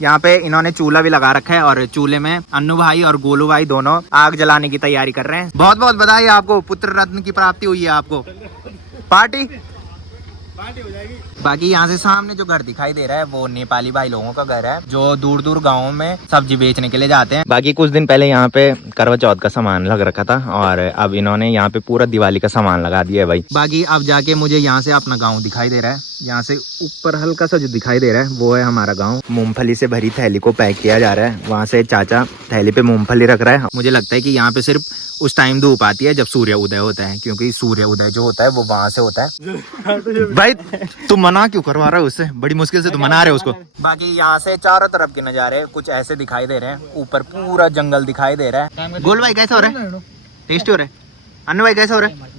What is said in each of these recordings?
यहाँ पे इन्होंने चूल्हा भी लगा रखा है और चूल्हे में अन्नू भाई और गोलू भाई दोनों आग जलाने की तैयारी कर रहे हैं। बहुत बहुत बधाई आपको, पुत्र रत्न की प्राप्ति हुई है आपको। पार्टी हो जाएगी। बाकी यहाँ से सामने जो घर दिखाई दे रहा है वो नेपाली भाई लोगों का घर है, जो दूर दूर गाँव में सब्जी बेचने के लिए जाते हैं। बाकी कुछ दिन पहले यहाँ पे करवा चौथ का सामान लग रखा था और अब इन्होंने यहाँ पे पूरा दिवाली का सामान लगा दिया है भाई। बाकी अब जाके मुझे यहाँ से अपना गाँव दिखाई दे रहा है। यहाँ से ऊपर हल्का सा जो दिखाई दे रहा है वो है हमारा गाँव। मूंगफली से भरी थैली को पैक किया जा रहा है। वहाँ से चाचा थैली पे मूंगफली रख रहा है। मुझे लगता है कि यहाँ पे सिर्फ उस टाइम धूप आती है जब सूर्य उदय होता है, क्योंकि सूर्य उदय जो होता है वो वहां से होता है। भाई तुम मना क्यों करवा रहे हो उससे, बड़ी मुश्किल से तुम मना रहे हो उसको। बाकी यहाँ से चारों तरफ के नज़ारे कुछ ऐसे दिखाई दे रहे हैं। ऊपर पूरा जंगल दिखाई दे रहा है। गोल भाई कैसा हो रहा है? टेस्टी हो रहा है? अन्नू भाई कैसा हो रहा है?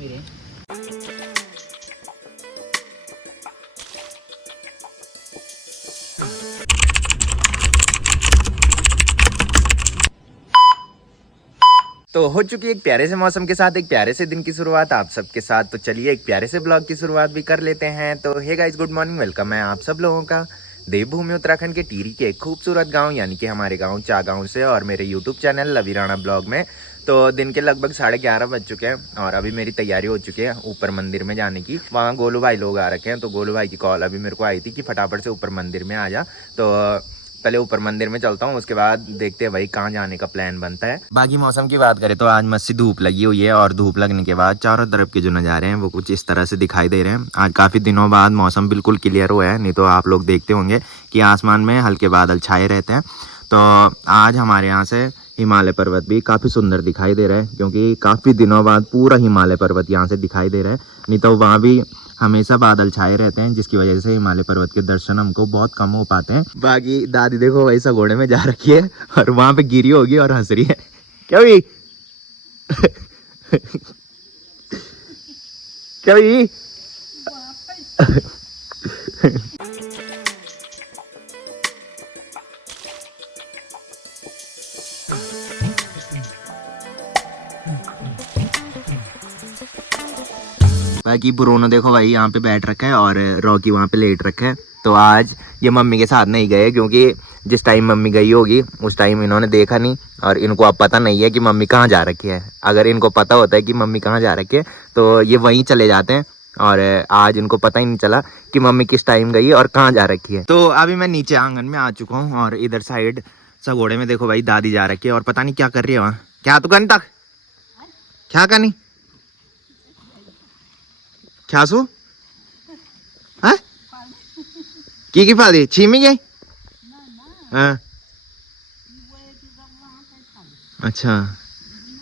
तो हो चुकी एक प्यारे से मौसम के साथ एक प्यारे से दिन की शुरुआत आप सबके साथ। तो चलिए एक प्यारे से ब्लॉग की शुरुआत भी कर लेते हैं। तो hey guys, good morning, welcome है आप सब लोगों का देवभूमि उत्तराखंड के टिहरी के एक खूबसूरत गांव यानी कि हमारे गांव चागांव से और मेरे यूट्यूब चैनल लवी राणा ब्लॉग में। तो दिन के लगभग 11:30 बज चुके हैं और अभी मेरी तैयारी हो चुकी है ऊपर मंदिर में जाने की। वहाँ गोलू भाई लोग आ रखे हैं, तो गोलू भाई की कॉल अभी मेरे को आई थी कि फटाफट से ऊपर मंदिर में आ जा। तो पहले ऊपर मंदिर में चलता हूँ, उसके बाद देखते हैं भाई कहाँ जाने का प्लान बनता है। बाकी मौसम की बात करें तो आज मस्त सी धूप लगी हुई है और धूप लगने के बाद चारों तरफ के जो नज़ारे हैं वो कुछ इस तरह से दिखाई दे रहे हैं। आज काफ़ी दिनों बाद मौसम बिल्कुल क्लियर हुआ है, नहीं तो आप लोग देखते होंगे कि आसमान में हल्के बादल छाए रहते हैं। तो आज हमारे यहाँ से हिमालय पर्वत भी काफ़ी सुंदर दिखाई दे रहा है, क्योंकि काफ़ी दिनों बाद पूरा हिमालय पर्वत यहाँ से दिखाई दे रहा है। नहीं तो वहाँ भी हमेशा बादल छाए रहते हैं, जिसकी वजह से हिमालय पर्वत के दर्शन हमको बहुत कम हो पाते हैं। बाकी दादी देखो वैसा घोड़े में जा रखी है और वहां पे गिरी होगी और हंस रही है। क्या हुई? क्या हुई? बाकी ब्रूनो देखो भाई यहाँ पे बैठ रखा है और रॉकी वहाँ पे लेट रखा है। तो आज ये मम्मी के साथ नहीं गए, क्योंकि जिस टाइम मम्मी गई होगी उस टाइम इन्होंने देखा नहीं और इनको अब पता नहीं है कि मम्मी कहाँ जा रखी है। अगर इनको पता होता है कि मम्मी कहाँ जा रखी है तो ये वहीं चले जाते हैं, और आज इनको पता ही नहीं चला कि मम्मी किस टाइम गई और कहाँ जा रखी है। तो अभी मैं नीचे आंगन में आ चुका हूँ और इधर साइड सगोड़े में देखो भाई दादी जा रखी है और पता नहीं क्या कर रही है वहाँ। क्या तू करनी तक क्या करनी क्या सो है की फादी छीमी गई? हाँ अच्छा,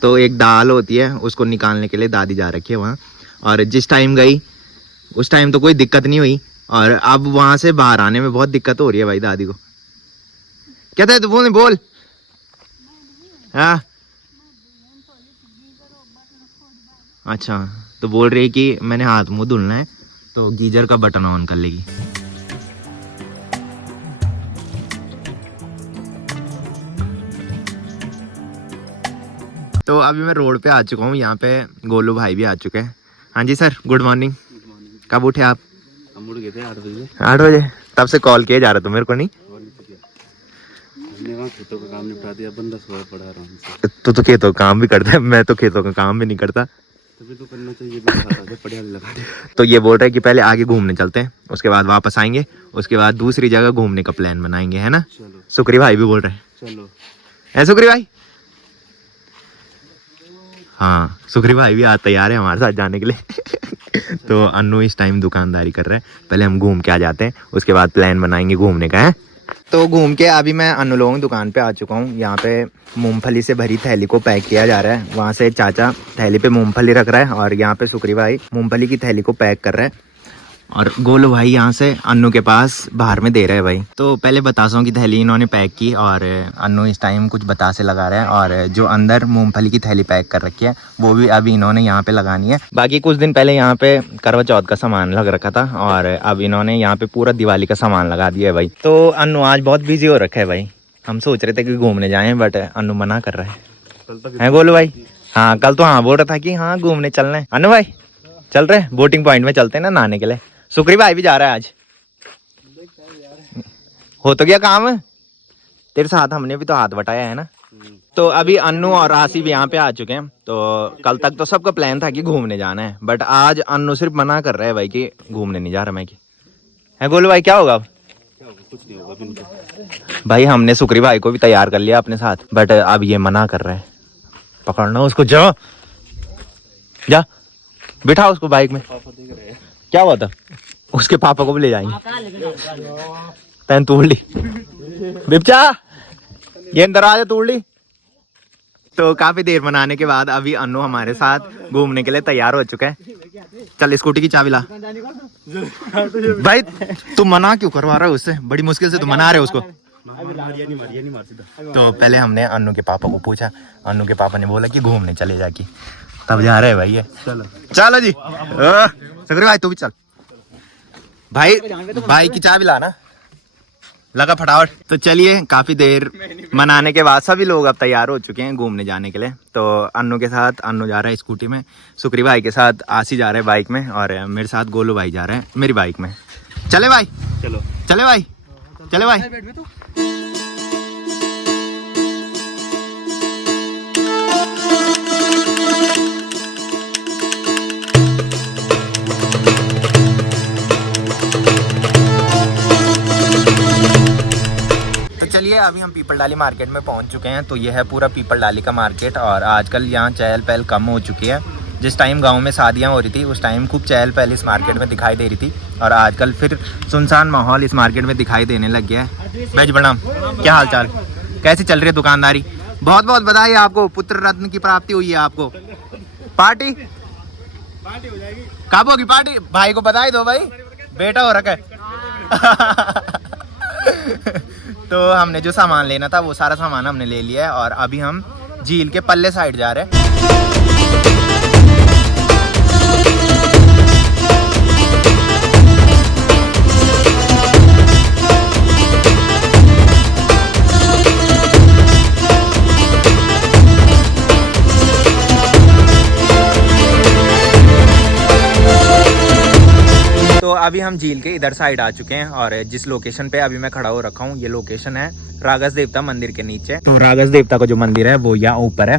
तो एक दाल होती है उसको निकालने के लिए दादी जा रखी है वहाँ। और जिस टाइम गई उस टाइम तो कोई दिक्कत नहीं हुई, और अब वहाँ से बाहर आने में बहुत दिक्कत हो रही है भाई दादी को। क्या था? तो बोल। हाँ अच्छा, तो बोल रही है कि मैंने हाथ मुंह धुलना है तो गीजर का बटन ऑन कर लेगी। तो अभी मैं रोड पे आ चुका हूँ, यहाँ पे गोलू भाई भी आ चुके हैं। हाँ जी सर, गुड मॉर्निंग। कब उठे आप? हम उठ गए थे 8 बजे। 8 बजे? तब से कॉल किया जा रहा था मेरे को नहीं। हमने वहाँ खेतों का काम निपटा दिया, बंदा सोया पड़ा आराम से। तू तो खेतों का काम भी करता है, मैं तो खेतों का काम भी नहीं करता। तभी तो करना चाहिए, बढ़िया लगा। तो ये बोल रहे हैं कि पहले आगे घूमने चलते हैं, उसके बाद वापस आएंगे, उसके बाद दूसरी जगह घूमने का प्लान बनाएंगे, है ना? चलो। सुक्री भाई भी बोल रहे हैं चलो। है सुक्री भाई? हाँ सुक्री भाई भी आज तैयार है हमारे साथ जाने के लिए। तो अन्नू इस टाइम दुकानदारी कर रहे हैं, पहले हम घूम के आ जाते हैं, उसके बाद प्लान बनाएंगे घूमने का, है। तो घूम के अभी मैं अन्नू लोगों की दुकान पे आ चुका हूँ। यहाँ पे मूंगफली से भरी थैली को पैक किया जा रहा है। वहाँ से चाचा थैली पे मूंगफली रख रहा है और यहाँ पे सुक्री भाई मूंगफली की थैली को पैक कर रहा है, और गोलू भाई यहाँ से अन्नू के पास बाहर में दे रहे हैं भाई। तो पहले बतासों की थैली इन्होंने पैक की और अन्नू इस टाइम कुछ बतासे लगा रहे हैं, और जो अंदर मूंगफली की थैली पैक कर रखी है वो भी अभी इन्होंने यहाँ पे लगानी है। बाकी कुछ दिन पहले यहाँ पे करवा चौथ का सामान लग रखा था और अब इन्होंने यहाँ पे पूरा दिवाली का सामान लगा दिया है भाई। तो अन्नू आज बहुत बिजी हो रखा है भाई। हम सोच रहे थे कि घूमने जाए, बट अन्नू मना कर रहा है गोलू भाई? हाँ कल तो हाँ बोल रहा था कि हाँ घूमने चलना है। अन्नू भाई चल रहे बोटिंग पॉइंट में चलते हैं ना नहाने के लिए। सुक्री भाई भी जा रहा है आज। हो तो गया काम? तेरे साथ हमने भी तो हाथ बटाया है ना। तो अभी अन्नू और आसिफ यहाँ पे आ चुके हैं। तो कल तक तो सबका प्लान था कि घूमने जाना है, बट आज अन्नू सिर्फ मना कर रहा है भाई कि घूमने नहीं जा रहा मैं। कि है गोलू भाई, क्या होगा अब? कुछ नहीं होगा बिन के। भाई हमने सुक्री भाई को भी तैयार कर लिया अपने साथ, बट अब ये मना कर रहा है। पकड़ना उसको, जा जा बिठा उसको बाइक में। पापा देख रहे हैं। क्या हुआ था? उसके पापा को भी ले जाएंगे। तैन तोड़ ली बिपचा, ये अंदर आ जा, तोड़ ली। तो काफी देर मनाने के बाद अभी अन्नू हमारे साथ घूमने के लिए तैयार हो चुका है। चल स्कूटी की चाबी ला। भाई तू मना क्यों करवा रहा है उससे? बड़ी मुश्किल से तू मना रहे हो उसको। नहीं मार सीधा। तो पहले हमने अन्नू के पापा को पूछा, अन्नू के पापा ने बोला कि घूमने चले जाके, तब जा रहे हैं भाई ये। चलो जी सकरी भाई तू भी चल। भाई की चाबी लाना, लगा फटाफट। तो चलिए काफी देर मनाने के बाद सभी लोग अब तैयार हो चुके हैं घूमने जाने के लिए। तो अन्नू के साथ अन्नू जा रहा है स्कूटी में, सुक्री भाई के साथ आसी जा रहा है बाइक में, और मेरे साथ गोलू भाई जा रहे हैं मेरी बाइक में। चले भाई, चलो चले भाई, चले भाई। चलिए अभी हम पीपल डाली मार्केट में पहुंच चुके हैं। तो ये है पूरा पीपल डाली का मार्केट, और आजकल यहाँ चहल पहल कम हो चुकी है। जिस टाइम गांव में शादियां हो रही थी उस टाइम खूब चहल पहल इस मार्केट में दिखाई दे रही थी, और आजकल फिर सुनसान माहौल इस मार्केट में दिखाई देने लग गया है। भाई प्रणाम, क्या हाल चाल, कैसी चल रही है दुकानदारी? बहुत बहुत बधाई आपको, पुत्र रत्न की प्राप्ति हुई है आपको। पार्टी हो जाएगी, कब होगी पार्टी? भाई को बधाई दो भाई, बेटा हो रखा है। तो हमने जो सामान लेना था वो सारा सामान हमने ले लिया है, और अभी हम झील के पल्ले साइड जा रहे हैं। तो अभी हम झील के इधर साइड आ चुके हैं, और जिस लोकेशन पे अभी मैं खड़ा हो रखा हूँ ये लोकेशन है रागस देवता मंदिर के नीचे। तो रागस देवता का जो मंदिर है वो यहाँ ऊपर है,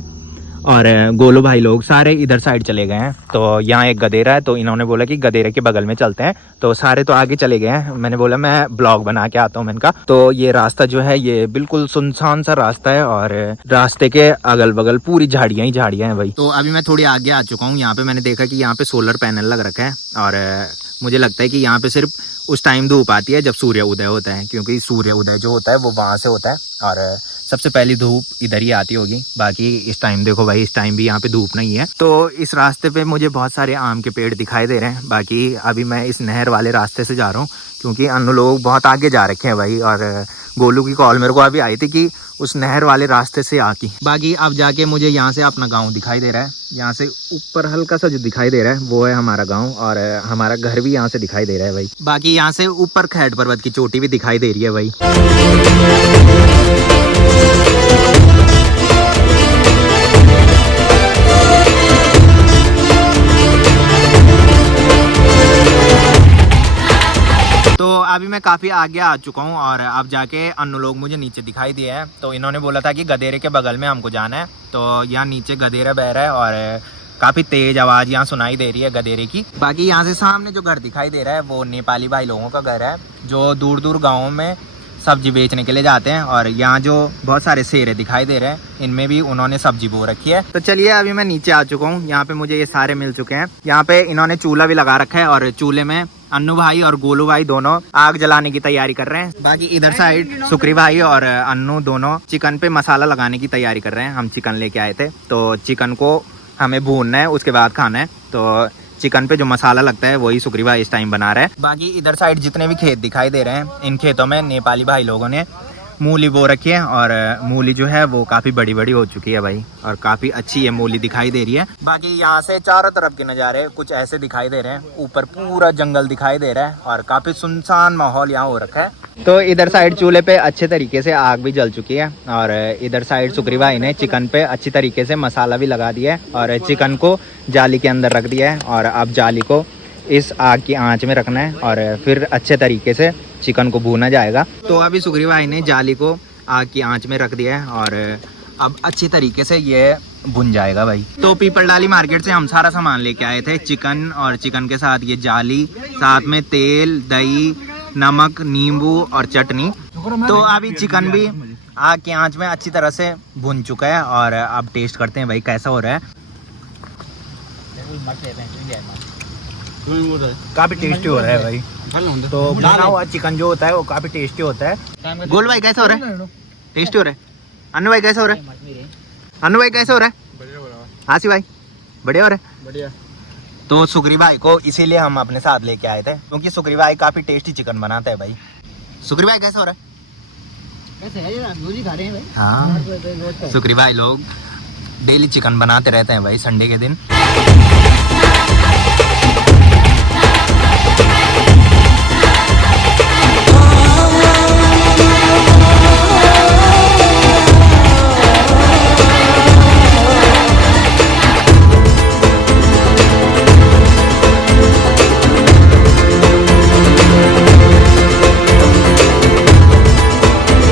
और गोलू भाई लोग सारे इधर साइड चले गए हैं। तो यहाँ एक गदेरा है, तो इन्होंने बोला कि गदेरे के बगल में चलते हैं। तो सारे तो आगे चले गए हैं, मैंने बोला मैं ब्लॉग बना के आता हूँ इनका। तो ये रास्ता जो है ये बिल्कुल सुनसान सा रास्ता है, और रास्ते के अगल बगल पूरी झाड़ियाँ ही झाड़ियाँ हैं भाई। तो अभी मैं थोड़ी आगे आ चुका हूँ। यहाँ पे मैंने देखा कि यहाँ पे सोलर पैनल लग रखा है, और मुझे लगता है कि यहाँ पे सिर्फ उस टाइम धूप आती है जब सूर्य उदय होता है, क्योंकि सूर्य उदय जो होता है वो वहाँ से होता है, और सबसे पहली धूप इधर ही आती होगी। बाकी इस टाइम देखो भाई, इस टाइम भी यहाँ पे धूप नहीं है। तो इस रास्ते पे मुझे बहुत सारे आम के पेड़ दिखाई दे रहे हैं। बाकी अभी मैं इस नहर वाले रास्ते से जा रहा हूँ, क्योंकि अन्य लोग बहुत आगे जा रखे हैं भाई, और गोलू की कॉल मेरे को अभी आई थी कि उस नहर वाले रास्ते से आकी। बाकी अब जाके मुझे यहाँ से अपना गांव दिखाई दे रहा है। यहाँ से ऊपर हल्का सा जो दिखाई दे रहा है वो है हमारा गांव, और हमारा घर भी यहाँ से दिखाई दे रहा है भाई। बाकी यहाँ से ऊपर खैट पर्वत की चोटी भी दिखाई दे रही है भाई। तो अभी मैं काफ़ी आगे आ चुका हूँ, और अब जाके अन्नू लोग मुझे नीचे दिखाई दिए हैं। तो इन्होंने बोला था कि गदेरे के बगल में हमको जाना है। तो यहाँ नीचे गदेरा बह रहा है, और काफ़ी तेज़ आवाज़ यहाँ सुनाई दे रही है गदेरे की। बाकी यहाँ से सामने जो घर दिखाई दे रहा है वो नेपाली भाई लोगों का घर है, जो दूर दूर गाँवों में सब्जी बेचने के लिए जाते हैं। और यहाँ जो बहुत सारे सेरे दिखाई दे रहे हैं इनमें भी उन्होंने सब्जी बो रखी है। तो चलिए अभी मैं नीचे आ चुका हूँ। यहाँ पे मुझे ये सारे मिल चुके हैं। यहाँ पे इन्होंने चूल्हा भी लगा रखा है, और चूल्हे में अन्नू भाई और गोलू भाई दोनों आग जलाने की तैयारी कर रहे हैं। बाकी इधर साइड सुक्री भाई और अन्नू दोनों चिकन पे मसाला लगाने की तैयारी कर रहे हैं। हम चिकन लेके आए थे, तो चिकन को हमें भूनना है, उसके बाद खाना है। तो चिकन पे जो मसाला लगता है वही सुक्री भाई इस टाइम बना रहा है। बाकी इधर साइड जितने भी खेत दिखाई दे रहे हैं, इन खेतों में नेपाली भाई लोगों ने मूली बो रखी है, और मूली जो है वो काफ़ी बड़ी बड़ी हो चुकी है भाई, और काफ़ी अच्छी ये मूली दिखाई दे रही है। बाकी यहाँ से चारों तरफ के नज़ारे कुछ ऐसे दिखाई दे रहे हैं। ऊपर पूरा जंगल दिखाई दे रहा है, और काफ़ी सुनसान माहौल यहाँ हो रखा है। तो इधर साइड चूल्हे पे अच्छे तरीके से आग भी जल चुकी है, और इधर साइड सुक्री भाई ने चिकन पे अच्छी तरीके से मसाला भी लगा दिया है, और चिकन को जाली के अंदर रख दिया है। और अब जाली को इस आग की आंच में रखना है, और फिर अच्छे तरीके से चिकन को भूना जाएगा। तो अभी सुग्री भाई ने जाली को आग की आंच में रख दिया है और अब अच्छी तरीके से ये भुन जाएगा भाई। तो पीपल डाली मार्केट से हम सारा सामान लेके आए थे, चिकन और चिकन के साथ ये जाली, साथ में तेल, दही, नमक, नींबू और चटनी। तो अभी चिकन भी आग की आंच में अच्छी तरह से भुन चुका है और अब टेस्ट करते हैं भाई कैसा हो रहा है। काफी टेस्टी हो रहा है भाई। तो भुना हुआ चिकन जो होता है वो काफी टेस्टी होता है। गोल भाई कैसा हो रहा है? टेस्टी हो रहा है। अनु भाई कैसा हो रहा है? अनु भाई कैसा हो रहा है? आसिफ भाई बढ़िया हो रहा है? बढ़िया। तो सुग्री भाई को इसीलिए हम अपने साथ लेके आए थे क्योंकि सुग्री भाई काफी टेस्टी चिकन बनाते हैं भाई। सुग्री भाई कैसा हो रहा है? कैसे है? रोज ही खा रहे हैं भाई। हाँ, सुग्री भाई लोग डेली चिकन बनाते रहते हैं भाई संडे के दिन।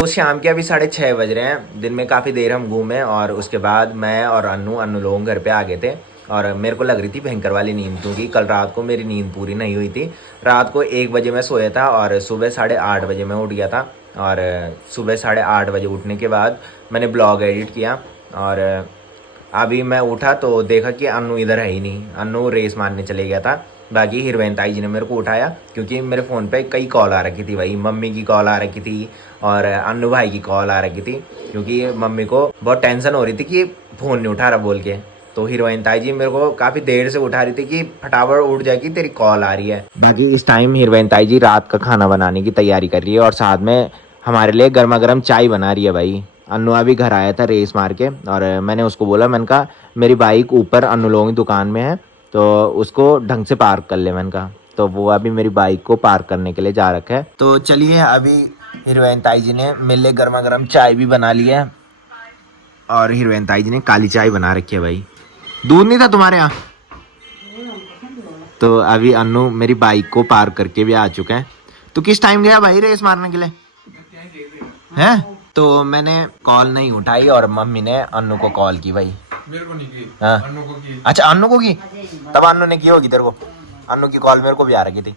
शाम के अभी 6:30 बज रहे हैं। दिन में काफ़ी देर हम घूमे और उसके बाद मैं और अन्नू लोग घर पे आ गए थे और मेरे को लग रही थी भयंकर वाली नींद क्योंकि कल रात को मेरी नींद पूरी नहीं हुई थी। रात को 1 बजे मैं सोया था और सुबह 8:30 बजे मैं उठ गया था और सुबह 8:30 बजे उठने के बाद मैंने ब्लॉग एडिट किया और अभी मैं उठा तो देखा कि अन्नू इधर है ही नहीं। अन्नू रेस मारने चले गया था। बाकी हीरोइन ताई जी ने मेरे को उठाया क्योंकि मेरे फ़ोन पे कई कॉल आ रखी थी भाई। मम्मी की कॉल आ रखी थी और अन्नू भाई की कॉल आ रखी थी क्योंकि मम्मी को बहुत टेंशन हो रही थी कि फ़ोन नहीं उठा रहा बोल के। तो हीरोइन ताई जी मेरे को काफ़ी देर से उठा रही थी कि फटाफट उठ जाएगी तेरी कॉल आ रही है। बाकी इस टाइम हीरोइन ताई जी रात का खाना बनाने की तैयारी कर रही है और साथ में हमारे लिए गर्मा गर्म चाय बना रही है भाई। अन्नू अभी घर आया था रेस मार के और मैंने उसको बोला, मैंने कहा मेरी बाइक ऊपर अन्नू लोगों की दुकान में है तो उसको ढंग से पार्क कर ले। मैंने कहा तो वो अभी मेरी बाइक को पार्क करने के लिए जा रखा है। तो चलिए अभी हीरोइन ताई जी ने मेरे लिए गर्मा गर्म चाय भी बना ली है और हीरोइन ताई जी ने काली चाय बना रखी है भाई। दूध नहीं था तुम्हारे यहाँ? तो अभी अन्नू मेरी बाइक को पार्क करके भी आ चुका है। तो किस टाइम गया भाई रेस मारने के लिए? हैं? तो मैंने कॉल नहीं उठाई और मम्मी ने अन्नू को कॉल की भाई। मेरे को नहीं की। हाँ अन्नू को की। अच्छा अन्नू को की, तब अन्नू ने की होगी तेरे को। अन्नू की कॉल मेरे को भी आ रही थी।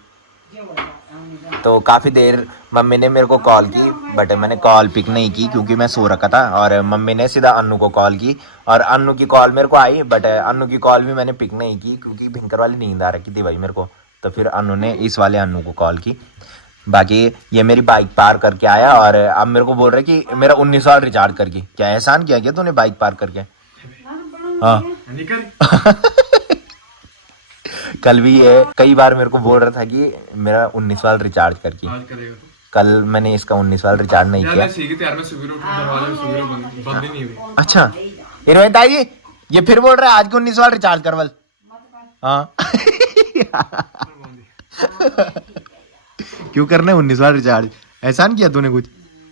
तो काफ़ी देर मम्मी ने मेरे को कॉल की बट मैंने कॉल पिक नहीं की क्योंकि मैं सो रखा था और मम्मी ने सीधा अन्नू को कॉल की और अन्नू की कॉल मेरे को आई बट अन्नू की कॉल भी मैंने पिक नहीं की क्योंकि भयंकर वाली नींद आ रखी थी भाई मेरे को। तो फिर अन्नू ने इस वाले अन्नू को कॉल की। बाकी ये मेरी बाइक पार करके आया और अब मेरे को बोल रहा है कि मेरा 19 साल रिचार्ज करके। क्या एहसान किया क्या तूने बाइक पार करके? हाँ कल भी ये कई बार मेरे को बोल रहा था कि मेरा 19 साल रिचार्ज करके। कल मैंने इसका 19 साल रिचार्ज नहीं किया। अच्छा हीरोइन ताई जी ये फिर बोल रहा है आज के 19 साल रिचार्ज करवल। हाँ क्यों करना है 19 साल रिचार्ज? एहसान किया तूने कुछ?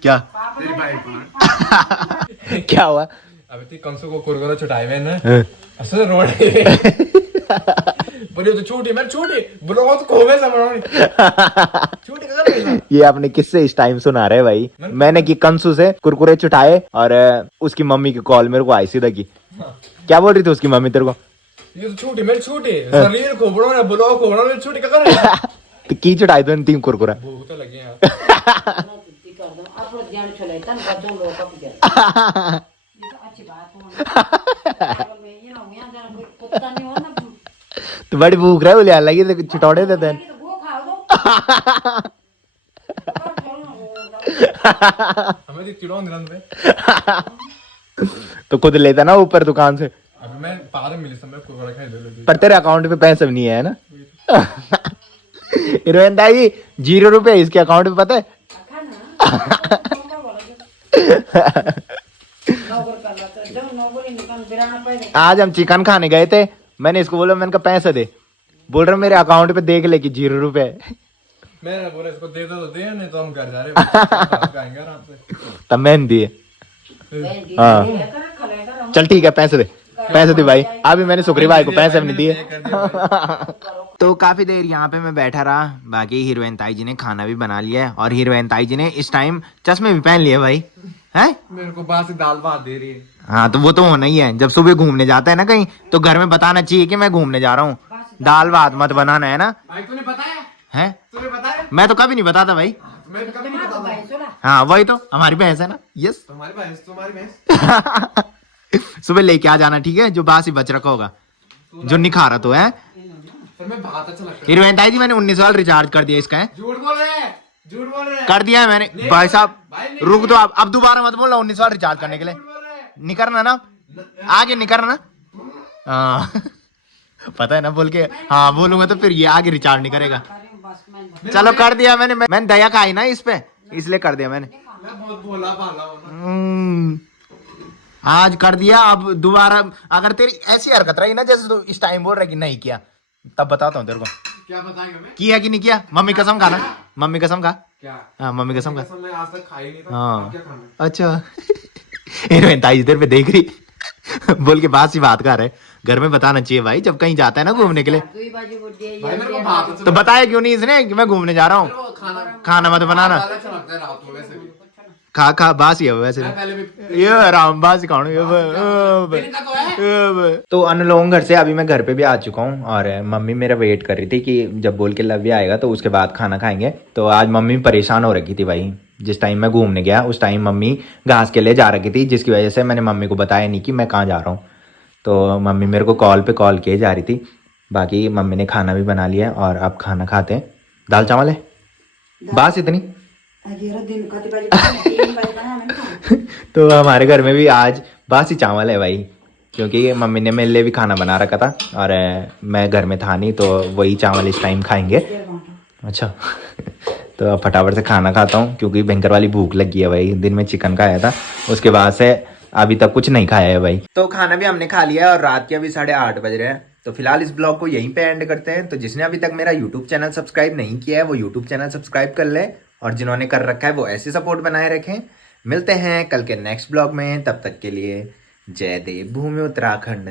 क्या तेरी बाइक क्या हुआ? अबे ती कंसो को कुरकुरा छुटाए में ना असल रोड बोलियो तो छोटी मैं छोटी ब्लॉग तो कोवे समझो छोटी कर रही। ये आपने किससे इस टाइम सुना रहे भाई? मैंने की कंसू से कुरकुरे छुटाए और उसकी मम्मी की कॉल मेरे को आई सीधा की। क्या बोल रही थी उसकी मम्मी तेरे को? ये तो छोटी मैं छोटी शरीर को बड़ो ना ब्लॉग को बड़ो छोटी कर रही। तो की चुटाई तो तीन कुरकुरा भूख तो लगी यार। तो बड़ी भूख रहा है बोले लगी तो छुटौड़े देते हैं। हमें चिड़ो निरंत में तो खुद लेता ना ऊपर दुकान से। अभी मैं पार मिली समय कुरकुरा खाई दे पर तेरे अकाउंट पे पैसे भी नहीं है ना? हीरोइन ताई जी 0 रुपए इसके अकाउंट में पता है? आज हम चिकन खाने गए थे। मैंने इसको बोला, मैंने कहा पैसे दे। बोल रहा मेरे अकाउंट पे देख ले कि 0 रुपए। मैंने बोला इसको दे दो तो दे, नहीं तो हम घर जा रहे हैं। तब मैंने दिए। हाँ चल ठीक है पैसे दे भाई। अभी मैंने सुग्री भाई को पैसे भी नहीं दिए। तो काफी देर यहाँ पे मैं बैठा रहा। बाकी हीरोइन ताई जी ने खाना भी बना लिया है और हीरोइन ताई जी ने इस टाइम चश्मे भी पहन लिए भाई। है। मेरे को बासी दाल भात दे रही है। हाँ तो वो तो होना ही है, जब सुबह घूमने जाता है ना कहीं तो घर में बताना चाहिए कि मैं घूमने जा रहा हूँ, दाल भात मत बनाना है ना। भाई तूने बताया? है तूने बताया? मैं तो कभी नहीं बताता भाई। मैं कभी नहीं बताता। हाँ वही तो हमारी भैंस है ना। यस तुम्हारी भैंस। सुबह लेके आ जाना ठीक है, जो बासी बच रखा होगा, जो निखारा तो है। सर मैं भात अच्छा लगता है। हीरोइन ताई जी मैंने 19 साल रिचार्ज कर दिया इसका है। झूठ बोल रहे हैं, झूठ बोल रहे हैं। कर दिया है मैंने भाई साहब। रुक दो, अब दोबारा मत बोलो 19 साल रिचार्ज करने के लिए। निकलना ना, आगे निकलना ना। हाँ पता है ना, बोल के हाँ बोलूंगा तो फिर ये आगे रिचार्ज नहीं करेगा। चलो कर दिया मैंने दया खाई ना इस पे, इसलिए कर दिया मैंने। मैं बहुत भोला भाला हूं ना। आज कर दिया, अब दोबारा अगर तेरी ऐसी हरकत रही ना जैसे तू इस टाइम बोल रहा कि नहीं किया, तब बताता हूँ तेरे को क्या बताएंगे मैं? किया कि नहीं किया। मम्मी कसम खा ना, मम्मी कसम खा। क्या? हाँ मम्मी कसम खा। कसम मैं आज तक खाई नहीं था। हाँ अब क्या खाना है? अच्छा हीरोइन ताई इधर पे देख रही बोल के बात सी बात कर रहे। घर में बताना चाहिए भाई, जब कहीं जाता है ना घूमने के लिए। भाई मेरे को भात अच्छा तो बताया क्यों नहीं इसने कि मैं घूमने जा रहा हूँ। मेरे को खाना खाना मत बनाना, ज्यादा अच्छा लगता है रात को वैसे भी। खा बास ही है वैसे। मैं पहले भी ये आराम बास ही खाऊं दिन का तो है। तो अनलोंग घर से अभी मैं घर पे भी आ चुका हूँ और मम्मी मेरा वेट कर रही थी कि जब बोल के लव्य आएगा तो उसके बाद खाना खाएंगे। तो आज मम्मी परेशान हो रखी थी भाई, जिस टाइम मैं घूमने गया उस टाइम मम्मी घास के लिए जा रखी थी, जिसकी वजह से मैंने मम्मी को बताया नहीं कि मैं कहाँ जा रहा हूँ। तो मम्मी मेरे को कॉल पे कॉल किए जा रही थी। बाकी मम्मी ने खाना भी बना लिया और अब खाना खाते हैं। दाल चावल है बस इतनी। तो हमारे घर में भी आज बासी चावल है भाई, क्योंकि मम्मी ने मेरे लिए भी खाना बना रखा था और मैं घर में था नहीं, तो वही चावल इस टाइम खाएंगे। अच्छा तो अब फटाफट से खाना खाता हूँ क्योंकि भयंकर वाली भूख लगी है भाई। दिन में चिकन खाया था, उसके बाद से अभी तक कुछ नहीं खाया है भाई। तो खाना भी हमने खा लिया है और रात के अभी 8:30 बज रहे हैं। तो फिलहाल इस ब्लॉग को यहीं पे एंड करते हैं। तो जिसने अभी तक मेरा यूट्यूब चैनल सब्सक्राइब नहीं किया है वो यूट्यूब चैनल सब्सक्राइब कर ले, और जिन्होंने कर रखा है वो ऐसे सपोर्ट बनाए रखें। मिलते हैं कल के नेक्स्ट ब्लॉग में, तब तक के लिए जय देव भूमि उत्तराखंड।